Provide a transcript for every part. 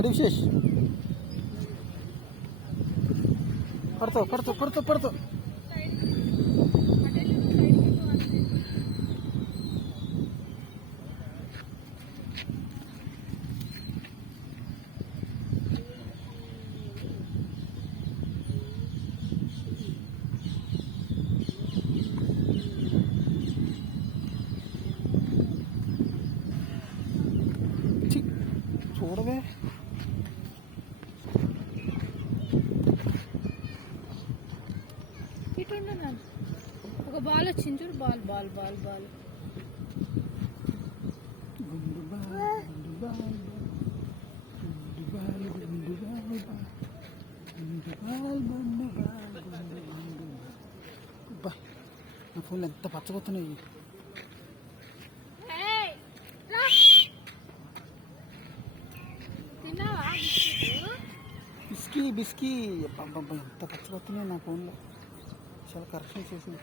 అడిగి చేసి పడతావు పడతావు పడతావు పడతావు. చూడవే ఇటు ఒక బాల్ వచ్చింది చూడు. బాల్ బాల్ బాల్ బాల్ నా ఫోన్లో ఎంత పచ్చగొస్తున్నాయి. బిస్కీ బిస్కీ అబ్బబ్బా ఎంత పచ్చగొస్తున్నాయి నా ఫోన్లో. చాలా కరెక్షన్ చేసింది.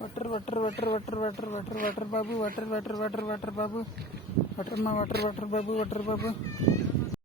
Water water water water water water water బాబు వాటర్ వాటర్ వాటర్ వాటర్ బాబు వాటర్ మా వాటర్ వాటర్ బాబు వాటర్ బాబు.